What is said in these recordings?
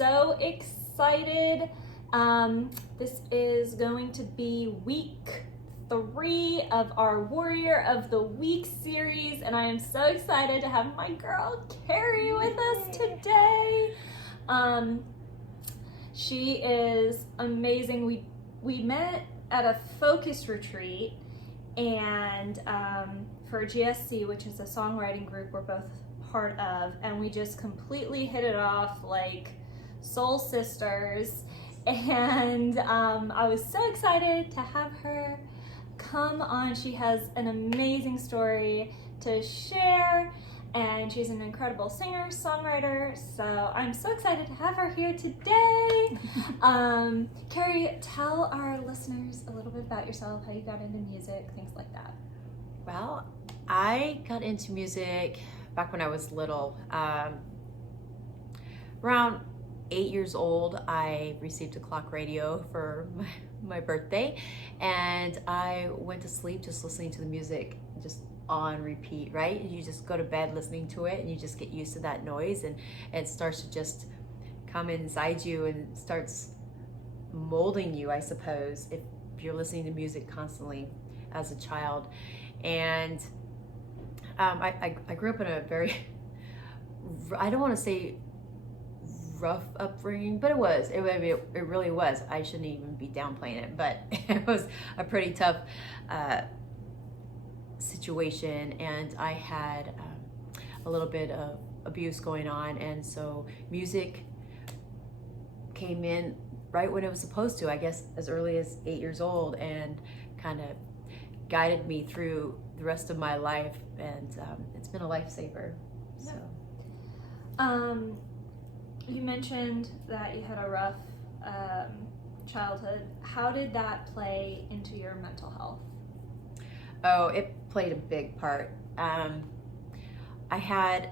so excited. This is going to be week 3 of our Warrior of the Week series, and I am so excited to have my girl Carrie with us today. She is amazing. We met at a focus retreat, and for GSC, which is a songwriting group we're both part of, and we just completely hit it off like soul sisters. And I was so excited to have her come on. She has an amazing story to share, and she's an incredible singer, songwriter, so I'm so excited to have her here today. Carrie, tell our listeners a little bit about yourself, how you got into music, things like that. Well, I got into music back when I was little. Around 8 years old, I received a clock radio for my birthday, and I went to sleep just listening to the music just on repeat, right? You just go to bed listening to it, and you just get used to that noise, and it starts to just come inside you and starts molding you, I suppose, if you're listening to music constantly as a child. And I grew up in a very, I don't want to say rough upbringing, but it really was. I shouldn't even be downplaying it, but it was a pretty tough situation, and I had a little bit of abuse going on, and so music came in right when it was supposed to, I guess as early as 8 years old, and kind of guided me through the rest of my life, and it's been a lifesaver. So you mentioned that you had a rough childhood. How did that play into your mental health? Oh, it played a big part. I had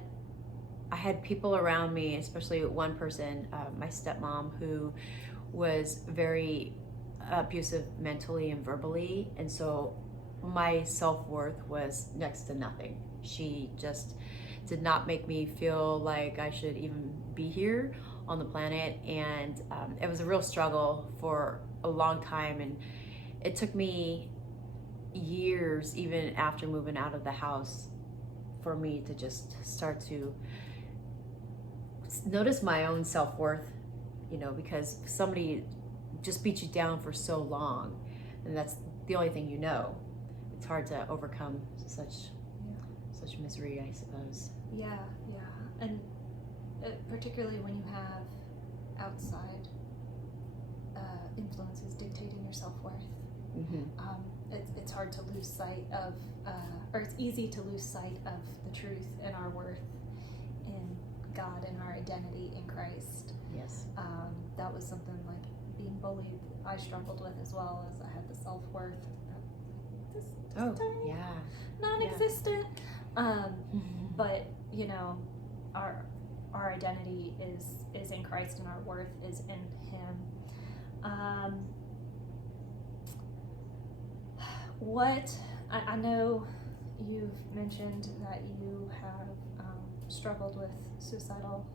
people around me, especially one person, my stepmom, who was very abusive mentally and verbally, and so my self-worth was next to nothing. She just did not make me feel like I should even be here on the planet, and it was a real struggle for a long time, and it took me years, even after moving out of the house, for me to just start to notice my own self-worth, because somebody just beat you down for so long, and that's the only thing you know. It's hard to overcome such misery, I suppose. Yeah, and particularly when you have outside influences dictating your self-worth. Mm-hmm. It's hard to lose sight of, or it's easy to lose sight of the truth and our worth in God and our identity in Christ. Yes. That was something like being bullied I struggled with, as well as I had the self-worth. Yeah. Non-existent. But our identity is in Christ, and our worth is in Him. What I know you've mentioned that you have struggled with suicidal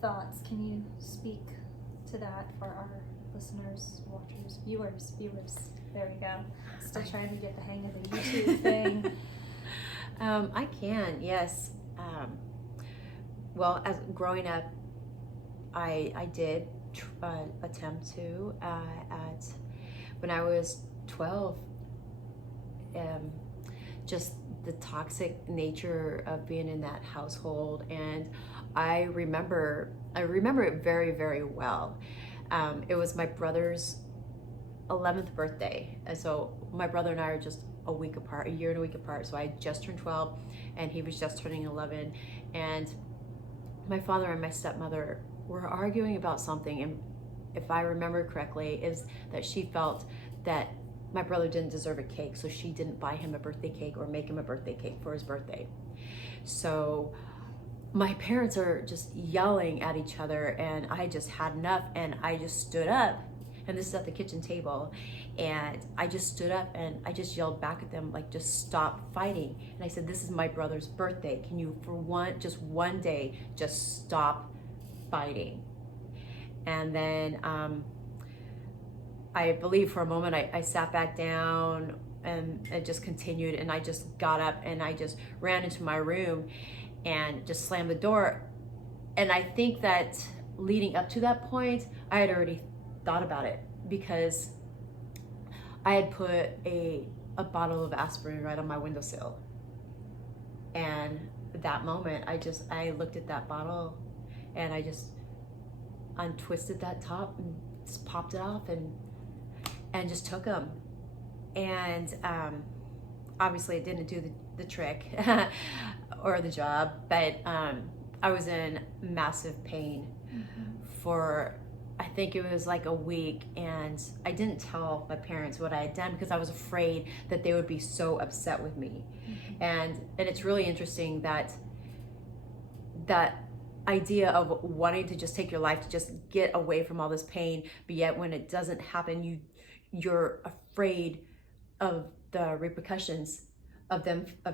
thoughts. Can you speak to that for our listeners, watchers, viewers? There we go. Still trying to get the hang of the YouTube thing. I can, yes. Well, as growing up, I did attempt to when I was 12. Just the toxic nature of being in that household, and I remember it very, very well. It was my brother's 11th birthday, and so my brother and I are just a year and a week apart. So I had just turned 12, and he was just turning 11, and my father and my stepmother were arguing about something, and if I remember correctly, is that she felt that my brother didn't deserve a cake, so she didn't buy him a birthday cake or make him a birthday cake for his birthday. So my parents are just yelling at each other, and I just had enough, and I just stood up, and this is at the kitchen table, and I just stood up and I just yelled back at them, like, just stop fighting. And I said, this is my brother's birthday. Can you, for one day, just stop fighting? And then I believe for a moment I sat back down, and it just continued, and I just got up and I just ran into my room and just slammed the door. And I think that leading up to that point, I had already thought about it, because I had put a bottle of aspirin right on my windowsill. And that moment, I looked at that bottle and I just untwisted that top and just popped it off and just took them. And obviously it didn't do the trick or the job, but I was in massive pain for, I think it was like a week, and I didn't tell my parents what I had done because I was afraid that they would be so upset with me. And it's really interesting that idea of wanting to just take your life, to just get away from all this pain, but yet when it doesn't happen, you're afraid of the repercussions of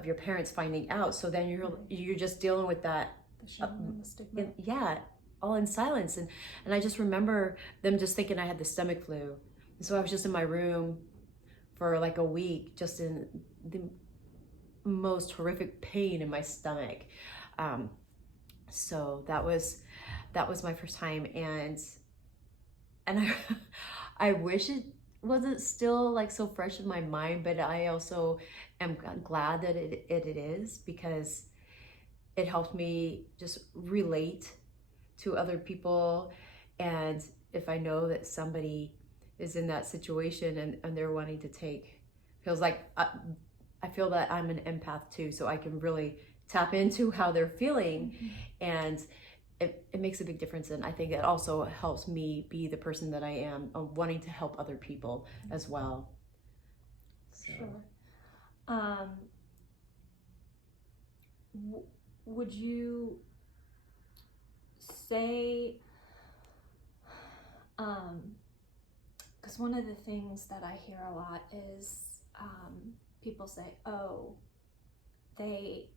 your parents finding out. So then you're just dealing with that, the shame and the stigma. Yeah, all in silence. And I just remember them just thinking I had the stomach flu. And so I was just in my room for like a week, just in the most horrific pain in my stomach. So that was my first time, and I wish it wasn't still like so fresh in my mind, but I also am glad that it is, because it helped me just relate to other people. And if I know that somebody is in that situation and they're wanting to take, feels like I feel that I'm an empath too, so I can really tap into how they're feeling. And it makes a big difference. And I think it also helps me be the person that I am, wanting to help other people as well. So. Sure. Would you say, because one of the things that I hear a lot is people say, oh, they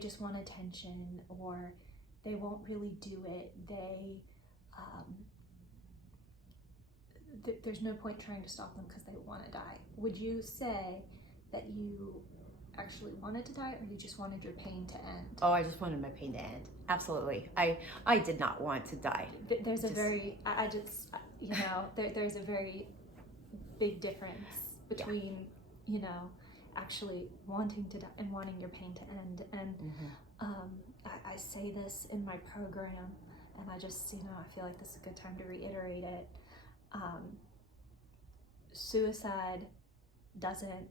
just want attention, or they won't really do it. There's no point trying to stop them because they want to die. Would you say that you actually wanted to die, or you just wanted your pain to end? Oh, I just wanted my pain to end. Absolutely. I did not want to die. There's a very, there's a very big difference between, actually wanting to die and wanting your pain to end. And I say this in my program, and I just, I feel like this is a good time to reiterate it. Suicide doesn't,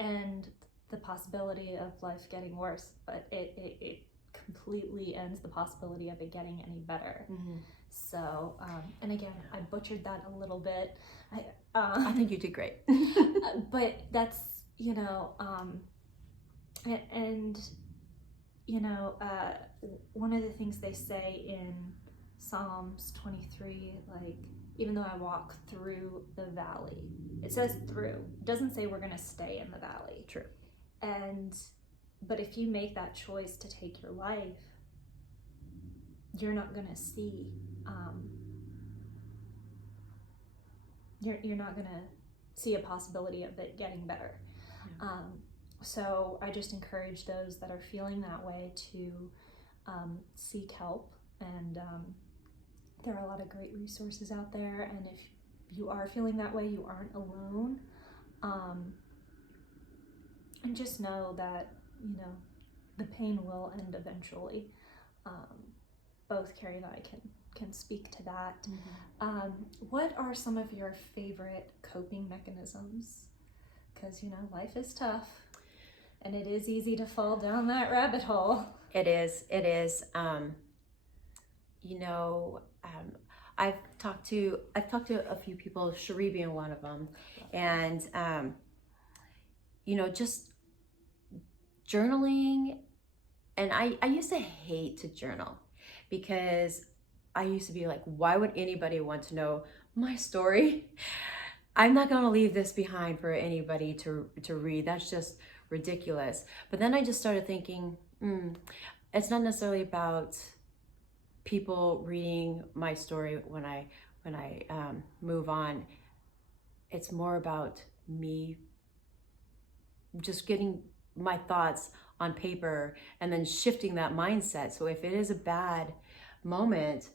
end the possibility of life getting worse, but it completely ends the possibility of it getting any better. So, and again, I butchered that a little bit. I think you did great. But that's, one of the things they say in Psalms 23, like, even though I walk through the valley, it says through. It doesn't say we're going to stay in the valley. True. But if you make that choice to take your life, you're not going to see, you're not going to see a possibility of it getting better. Yeah. So I just encourage those that are feeling that way to seek help. And there are a lot of great resources out there. And if you are feeling that way, you aren't alone. And just know that, the pain will end eventually. Both Carrie and I can speak to that. What are some of your favorite coping mechanisms? Because, life is tough, and it is easy to fall down that rabbit hole. It is. I've talked to a few people, Cherie being one of them, and just journaling. And I used to hate to journal, because I used to be like, why would anybody want to know my story? I'm not going to leave this behind for anybody to read. That's just ridiculous. But then I just started thinking, it's not necessarily about people reading my story when I move on, it's more about me just getting my thoughts on paper and then shifting that mindset. So if it is a bad moment,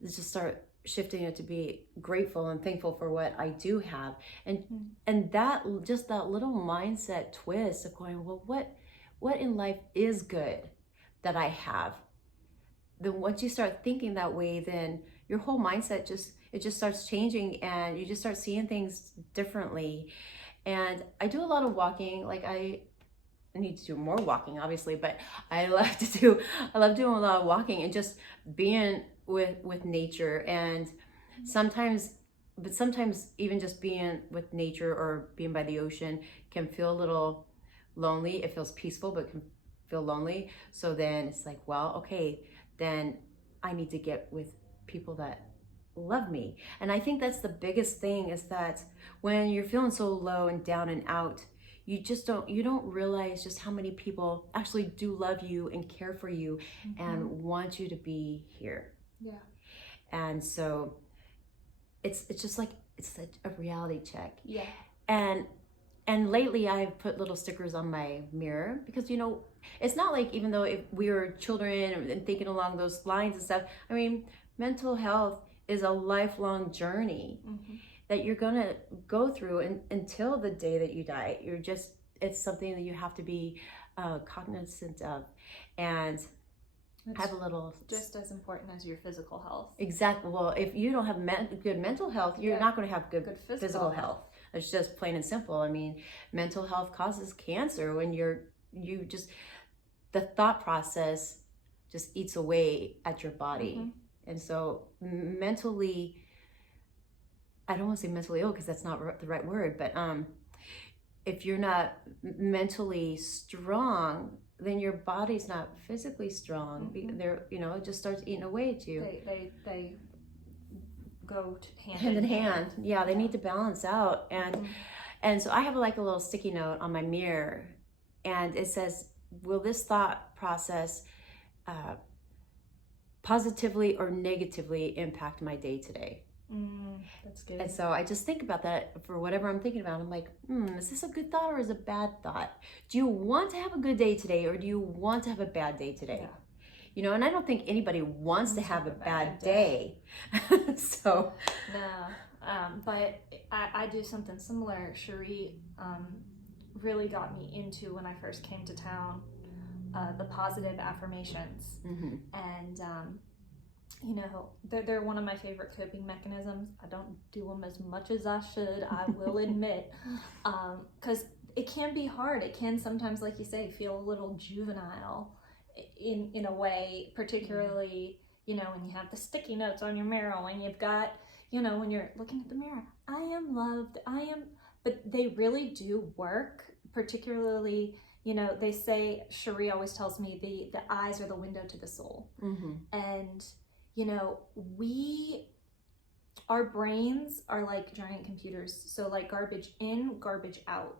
let's just start shifting it to be grateful and thankful for what I do have. And that, just that little mindset twist of going, well, what in life is good that I have? Then once you start thinking that way, then your whole mindset just starts changing, and you just start seeing things differently. And I do a lot of walking. Like I need to do more walking, obviously, but I love doing a lot of walking and just being with nature. And sometimes even just being with nature or being by the ocean can feel a little lonely. It feels peaceful, but can feel lonely. So then it's like, well, okay, then I need to get with people that love me. And I think that's the biggest thing, is that when you're feeling so low and down and out, you don't realize just how many people actually do love you and care for you and want you to be here. Yeah. And so it's just like, it's a reality check. Yeah. And lately I've put little stickers on my mirror, because, it's not like, even though if we were children and thinking along those lines and stuff, I mean, mental health is a lifelong journey that you're gonna go through until the day that you die. It's something that you have to be cognizant of, and it's have a little, just as important as your physical health. Exactly. Well, if you don't have good mental health, you're not going to have good physical health. It's just plain and simple. I mean, mental health causes cancer when the thought process just eats away at your body. And so mentally, I don't want to say mentally ill, because that's not the right word, but if you're not mentally strong, then your body's not physically strong. It just starts eating away at you. They go hand in hand. Yeah, they need to balance out. And so I have like a little sticky note on my mirror, and it says, will this thought process positively or negatively impact my day today? That's good. And so I just think about that for whatever I'm thinking about. I'm like, is this a good thought or is it a bad thought? Do you want to have a good day today, or do you want to have a bad day today? Yeah. And I don't think anybody wants to have a bad day. So no, but I do something similar. Cherie really got me into, when I first came to town, the positive affirmations. And they're one of my favorite coping mechanisms. I don't do them as much as I should, I will admit, because it can be hard. It can sometimes, like you say, feel a little juvenile in a way, particularly when you have the sticky notes on your mirror, when you've got when you're looking at the mirror, I am loved, but they really do work. Particularly, they say, Cherie always tells me, the eyes are the window to the soul. And our brains are like giant computers, so like garbage in, garbage out.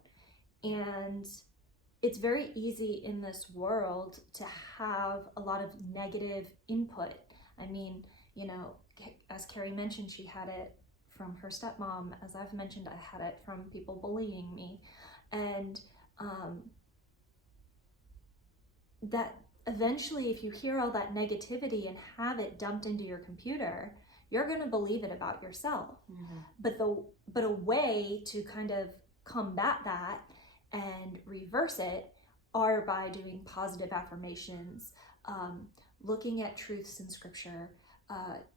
And it's very easy in this world to have a lot of negative input. I mean, as Carrie mentioned, she had it from her stepmom. As I've mentioned, I had it from people bullying me. And that eventually, if you hear all that negativity and have it dumped into your computer, you're going to believe it about yourself. But a way to kind of combat that and reverse it are by doing positive affirmations, looking at truths in scripture,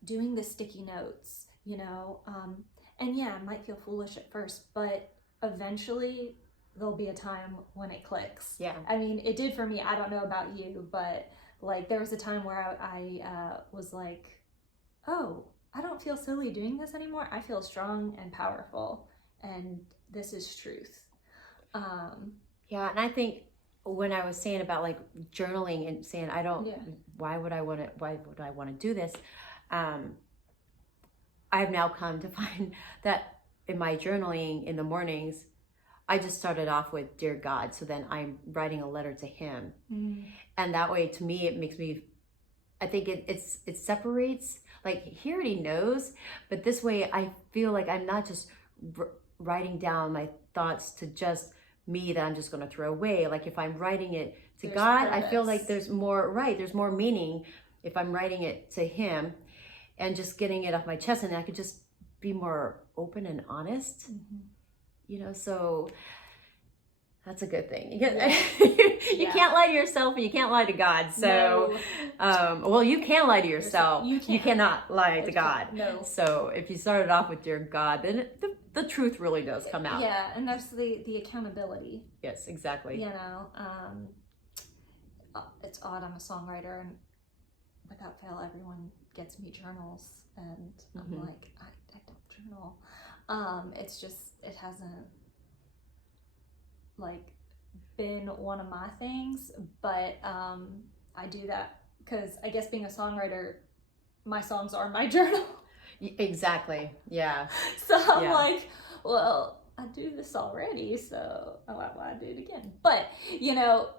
doing the sticky notes, and yeah, it might feel foolish at first, but eventually there'll be a time when it clicks. Yeah. I mean, it did for me. I don't know about you, but like there was a time where I was like, oh, I don't feel silly doing this anymore. I feel strong and powerful, and this is truth. Yeah, and I think when I was saying about like journaling and saying why would I want to do this? I've now come to find that in my journaling in the mornings, I just started off with Dear God, so then I'm writing a letter to Him. And that way, to me, it makes me I think it separates, like he already knows, but this way I feel like I'm not just writing down my thoughts to just me that I'm just going to throw away. Like if I'm writing it to There's God, purpose. I feel like there's more meaning if I'm writing it to him and just getting it off my chest, and I could just be more open and honest, you know, so that's a good thing. You can't lie to yourself and you can't lie to God. So, No. Well, you can lie to yourself. You cannot lie to God. No. So if you started off with your God, then the truth really does come out. Yeah, and there's the accountability. Yes, exactly. You know, it's odd. I'm a songwriter, and without fail, everyone gets me journals, and I'm like, I don't journal. It's just, it hasn't like been one of my things, but I do that because I guess being a songwriter, my songs are my journal. Exactly. Yeah. So I'm like, well, I do this already, so why do it again? But you know,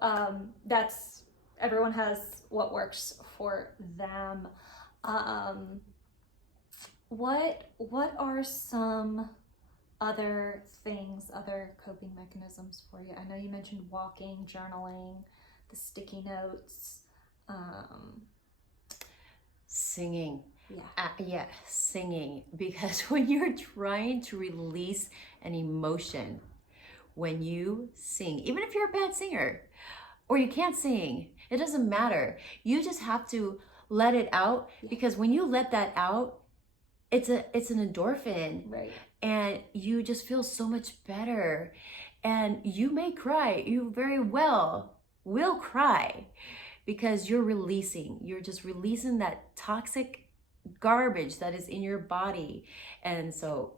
that's, everyone has what works for them. What are some other things, other coping mechanisms for you? I know you mentioned walking, journaling, the sticky notes, singing. Yeah. Singing, because when you're trying to release an emotion, when you sing, even if you're a bad singer or you can't sing, it doesn't matter. You just have to let it out, because when you let that out, it's an endorphin, right? And you just feel so much better. And you may cry. You very well will cry, because you're just releasing that toxic garbage that is in your body. And so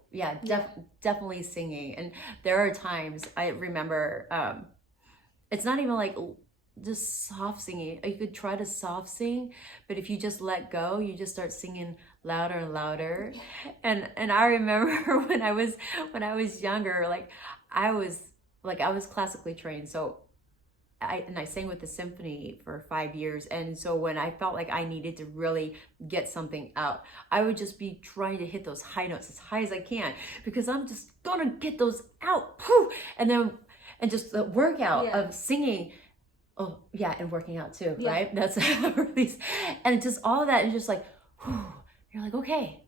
definitely singing. And there are times I remember, it's not even like just soft singing. You could try to soft sing, but if you just let go, you just start singing louder and louder. And I remember when I was younger, I was classically trained, so I sang with the symphony for 5 years. And so when I felt like I needed to really get something out, I would just be trying to hit those high notes as high as I can, because I'm just gonna get those out. And just the workout of singing. Oh yeah, and working out too, right? That's a release. And just all of that, and just like, whew, you're like, okay,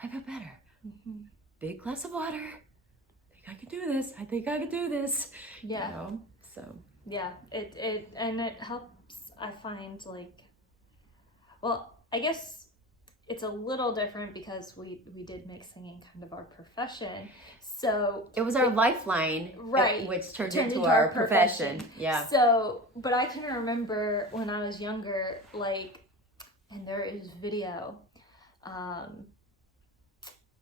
I feel better. Big glass of water. I think I could do this. Yeah. You know? So yeah, it helps. I find, like, well, I guess it's a little different because we did make singing kind of our profession. So it was our lifeline, right? Which turned into our profession. Yeah. So, but I can remember when I was younger, like, and there is video,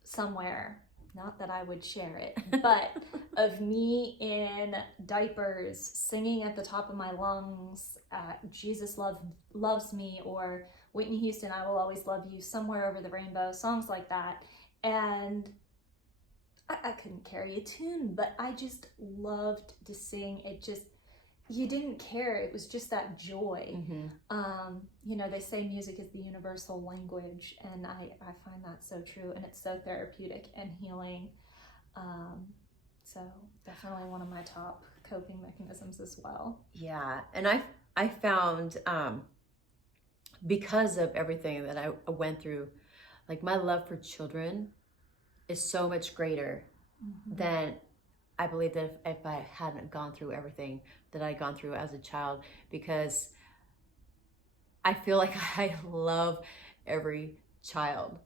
somewhere, not that I would share it, but of me in diapers singing at the top of my lungs, Jesus loves me, or Whitney Houston, I will always love you, Somewhere Over the Rainbow, songs like that. And I couldn't carry a tune, but I just loved to sing. It just, you didn't care. It was just that joy. You know, they say music is the universal language, and I find that so true, and it's so therapeutic and healing. So definitely one of my top coping mechanisms as well. Yeah, and I found, because of everything that I went through, like, my love for children is so much greater than I believe that if I hadn't gone through everything that I'd gone through as a child, because I feel like I love every child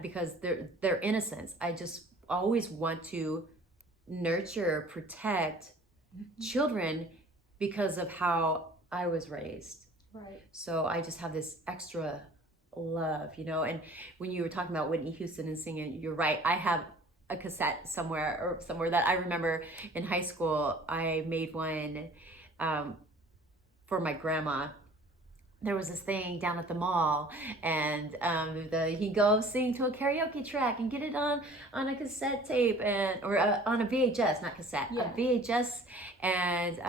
because their innocence. I just always want to nurture, protect children because of how I was raised. Right. So I just have this extra love, you know. And when you were talking about Whitney Houston and singing, you're right. I have a cassette somewhere that I remember in high school. I made one for my grandma. There was this thing down at the mall, and he'd go sing to a karaoke track and get it on a cassette tape or on a VHS, not cassette, a VHS, and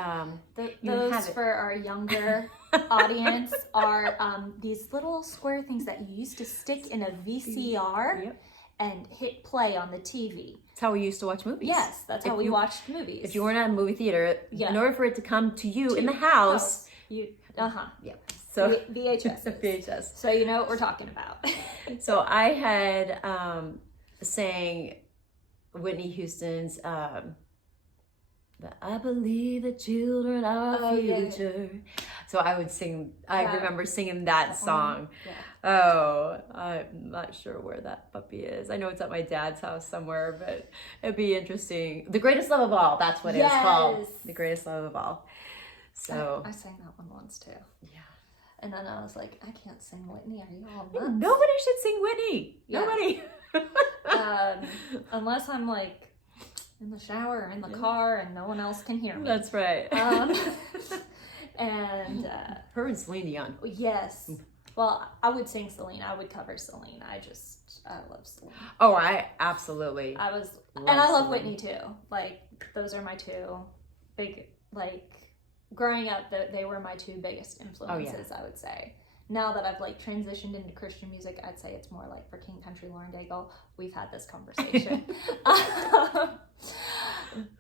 those for our younger audience are these little square things that you used to stick in a VCR Yep. and hit play on the TV. That's how we used to watch movies. Yes, that's how we watched movies. If you weren't at a movie theater, Yeah. in order for it to come to you in the house, you yep. So VHS. VHS. So you know what we're talking about. So I had sang Whitney Houston's I believe the children are our future. Yeah. So I would sing, I remember singing that song. Yeah. Oh, I'm not sure where that puppy is. I know it's at my dad's house somewhere, but it'd be interesting. The Greatest Love of All, that's what it's called. The Greatest Love of All. So I sang that one once too. Yeah. And then I was like, I can't sing Whitney. Are you all nuts? Nobody should sing Whitney. Yeah. Nobody. Unless I'm like in the shower or in the car and no one else can hear me. That's right. And her and Celine Dion. Yes. Well, I would sing Celine. I would cover Celine. I love Celine. Oh, I absolutely. I love Whitney too. Like, those are my two big, like, growing up, they were my two biggest influences, I would say. Now that I've like transitioned into Christian music, I'd say it's more like for King Country, Lauren Daigle. We've had this conversation.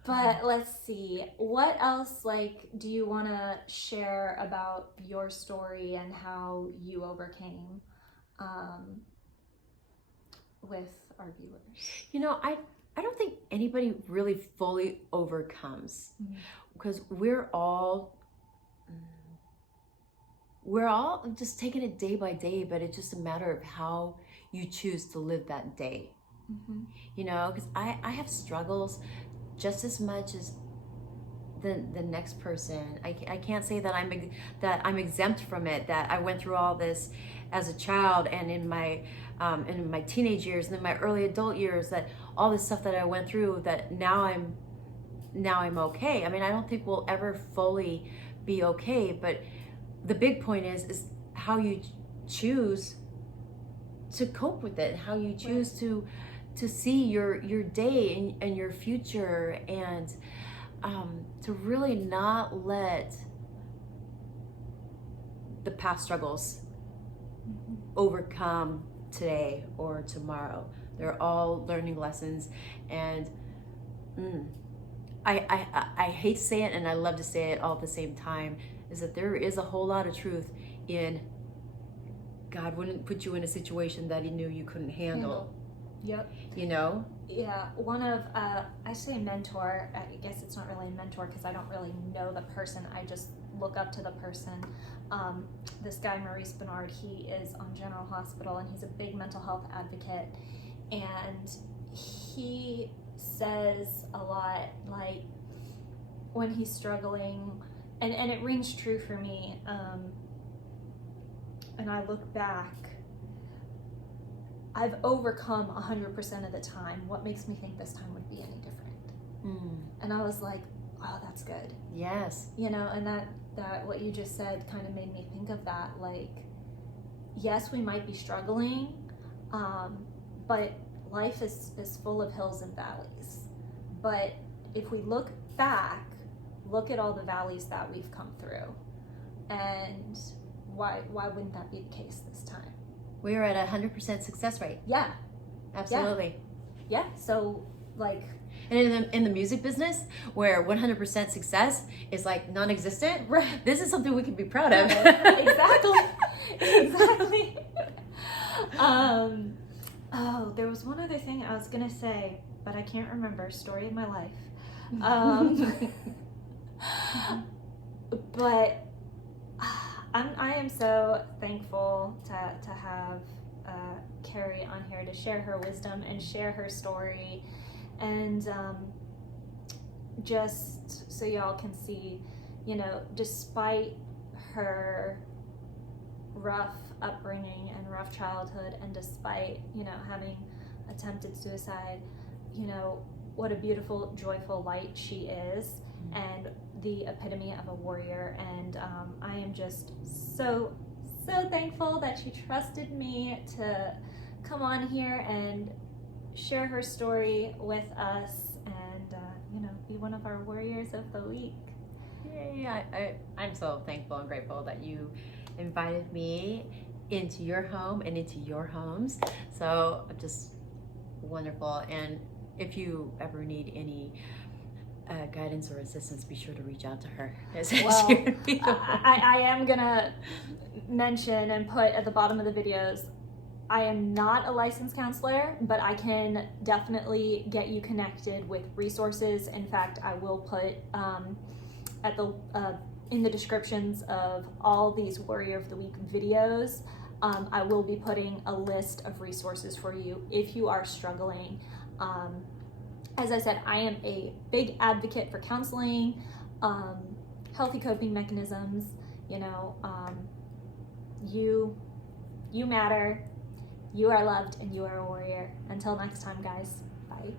But let's see, what else like do you want to share about your story and how you overcame with our viewers? You know, I don't think anybody really fully overcomes, because we're all just taking it day by day, but it's just a matter of how you choose to live that day. You know, because I have struggles just as much as the next person. I can't say that I'm exempt from it, that I went through all this as a child and in my teenage years and in my early adult years, that all this stuff that I went through, that now I'm okay. I mean, I don't think we'll ever fully be okay, but the big point is how you choose to cope with it, how you choose to see your day and your future, and to really not let the past struggles overcome today or tomorrow. They're all learning lessons, and I hate to say it and I love to say it all at the same time, is that there is a whole lot of truth in God wouldn't put you in a situation that he knew you couldn't handle. Yep. You know? Yeah, one of, I say mentor, I guess it's not really a mentor because I don't really know the person, I just look up to the person. This guy, Maurice Bernard, he is on General Hospital and he's a big mental health advocate, and he says a lot, like, when he's struggling, and it rings true for me, and I look back, I've overcome 100% of the time. What makes me think this time would be any different? And I was like, oh, that's good. Yes. You know, and that what you just said kind of made me think of that. Like, yes, we might be struggling, but life is full of hills and valleys. But if we look back, look at all the valleys that we've come through, and why wouldn't that be the case this time? We are at 100% success rate. Yeah, absolutely. Yeah. So like, and in the music business, where 100% success is like non-existent, right? This is something we can be proud of. Exactly. Oh, there was one other thing I was gonna say, but I can't remember. Story of my life. But I am so thankful to have Carrie on here to share her wisdom and share her story, and just so y'all can see, you know, despite her rough upbringing and rough childhood, and despite, you know, having attempted suicide, you know, what a beautiful, joyful light she is, and the epitome of a warrior. And I am just so thankful that she trusted me to come on here and share her story with us, and you know, be one of our warriors of the week. Yay. I'm so thankful and grateful that you invited me into your home and into your homes. So just wonderful. And if you ever need any guidance or assistance, be sure to reach out to her. Well, I am gonna mention and put at the bottom of the videos, I am not a licensed counselor, but I can definitely get you connected with resources. In fact, I will put at the in the descriptions of all these Warrior of the Week videos, I will be putting a list of resources for you if you are struggling. As I said, I am a big advocate for counseling, healthy coping mechanisms. You know, you matter, you are loved, and you are a warrior. Until next time, guys, bye.